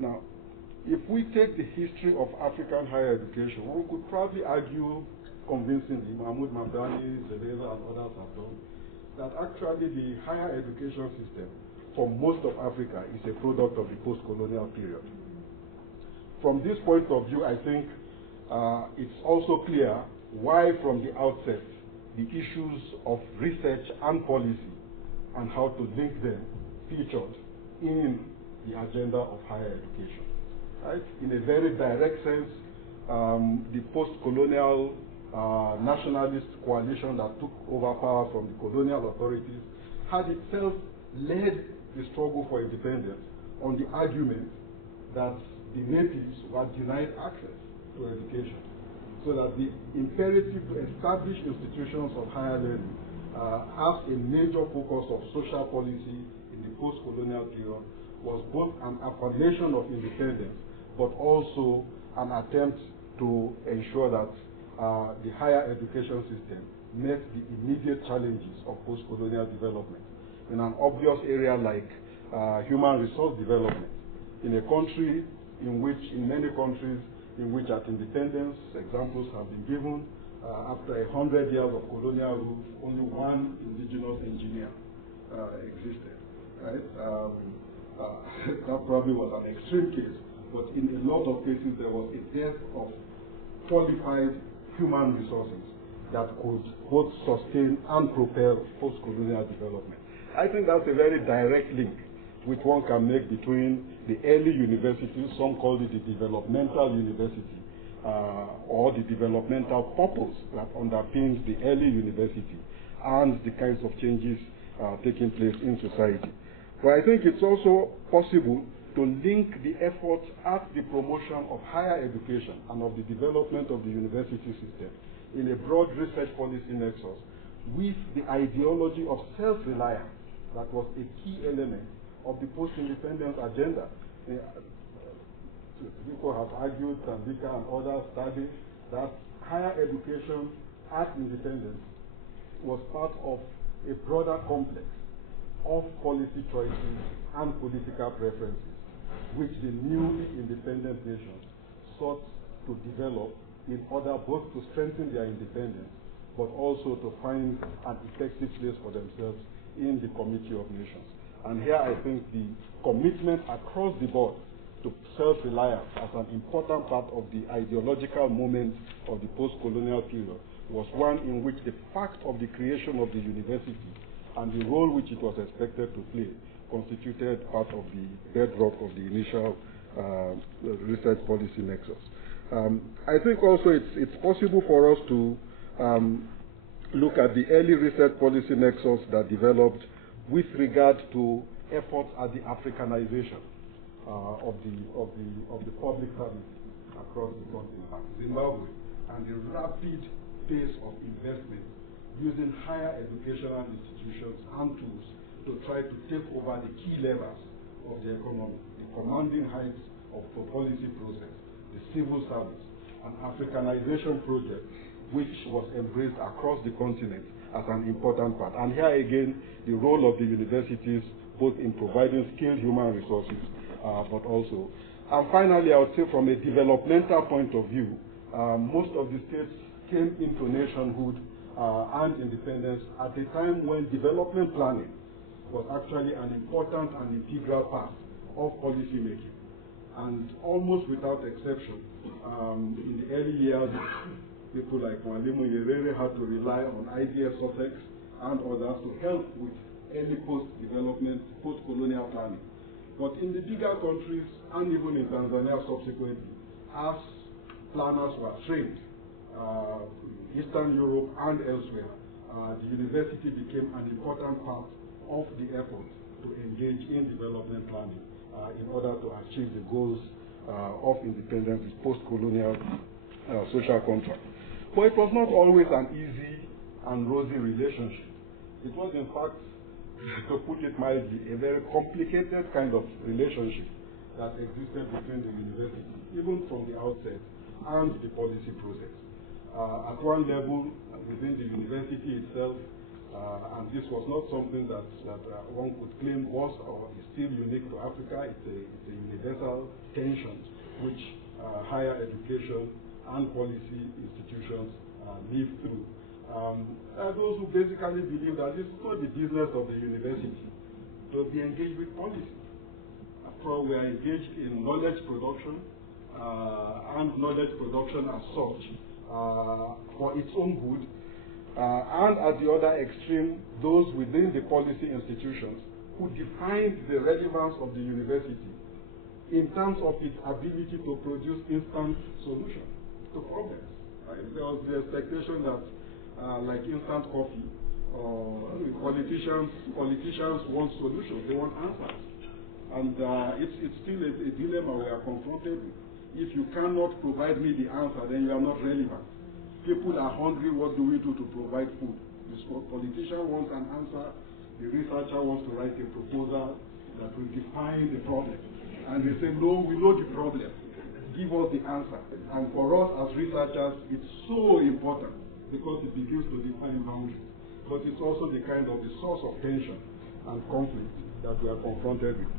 Now, if we take the history of African higher education, one could probably argue convincingly, Mahmoud Mamdani, Zeleza, and others have done, that actually the higher education system for most of Africa is a product of the post-colonial period. From this point of view, I think it's also clear why from the outset the issues of research and policy and how to link them featured in the agenda of higher education. Right? In a very direct sense, the post-colonial nationalist coalition that took over power from the colonial authorities had itself led the struggle for independence on the argument that the natives were denied access to education, so that the imperative to establish institutions of higher learning as a major focus of social policy in the post-colonial period was both an affirmation of independence, but also an attempt to ensure that the higher education system met the immediate challenges of post-colonial development in an obvious area like human resource development. In a country in which, in many countries in which at independence, examples have been given, after 100 years of colonial rule, only one indigenous engineer existed, right? That probably was an extreme case, but in a lot of cases there was a dearth of qualified human resources that could both sustain and propel post-colonial development. I think that's a very direct link which one can make between the early universities, some call it the developmental university, or the developmental purpose that underpins the early university, and the kinds of changes taking place in society. But I think it's also possible to link the efforts at the promotion of higher education and of the development of the university system in a broad research policy nexus with the ideology of self-reliance that was a key element of the post-independence agenda. People have argued, Tambika and others studied, that higher education at independence was part of a broader complex of policy choices and political preferences, which the newly independent nations sought to develop in order both to strengthen their independence, but also to find an effective place for themselves in the Committee of Nations. And here I think the commitment across the board to self-reliance as an important part of the ideological moment of the post-colonial period was one in which the fact of the creation of the university and the role which it was expected to play constituted part of the bedrock of the initial research policy nexus. I think also it's possible for us to look at the early research policy nexus that developed with regard to efforts at the Africanization of the public service across the continent, Zimbabwe, and the rapid pace of investment using higher educational institutions and tools to try to take over the key levers of the economy, the commanding heights of the policy process, the civil service, an Africanization project which was embraced across the continent as an important part. And here again, the role of the universities, both in providing skilled human resources, but also. And finally, I would say from a developmental point of view, most of the states came into nationhood and independence at a time when development planning was actually an important and integral part of policy making. And almost without exception, in the early years, people like Mwalimu Nyerere had to rely on IDF Sussex and others to help with early post-development, post-colonial planning. But in the bigger countries, and even in Tanzania subsequently, as planners were trained, Eastern Europe and elsewhere, the university became an important part of the effort to engage in development planning in order to achieve the goals of independence with post-colonial social contract. But it was not always an easy and rosy relationship. It was, in fact, to put it mildly, a very complicated kind of relationship that existed between the university, even from the outset, and the policy process. At one level, within the university itself, And this was not something that one could claim was or is still unique to Africa. It's a universal tension which higher education and policy institutions live through. Those who basically believe that it's not the business of the university to be engaged with policy. After all, we are engaged in knowledge production, and knowledge production as such for its own good. And at the other extreme, those within the policy institutions who define the relevance of the university in terms of its ability to produce instant solutions to problems. Right? There was the expectation that, like instant coffee, politicians want solutions, they want answers. And it's still a dilemma we are confronted with. If you cannot provide me the answer, then you are not relevant. People are hungry, what do we do to provide food? The politician wants an answer, the researcher wants to write a proposal that will define the problem. And they say, no, we know the problem. Give us the answer. And for us as researchers, it's so important because it begins to define boundaries. But it's also the kind of the source of tension and conflict that we are confronted with.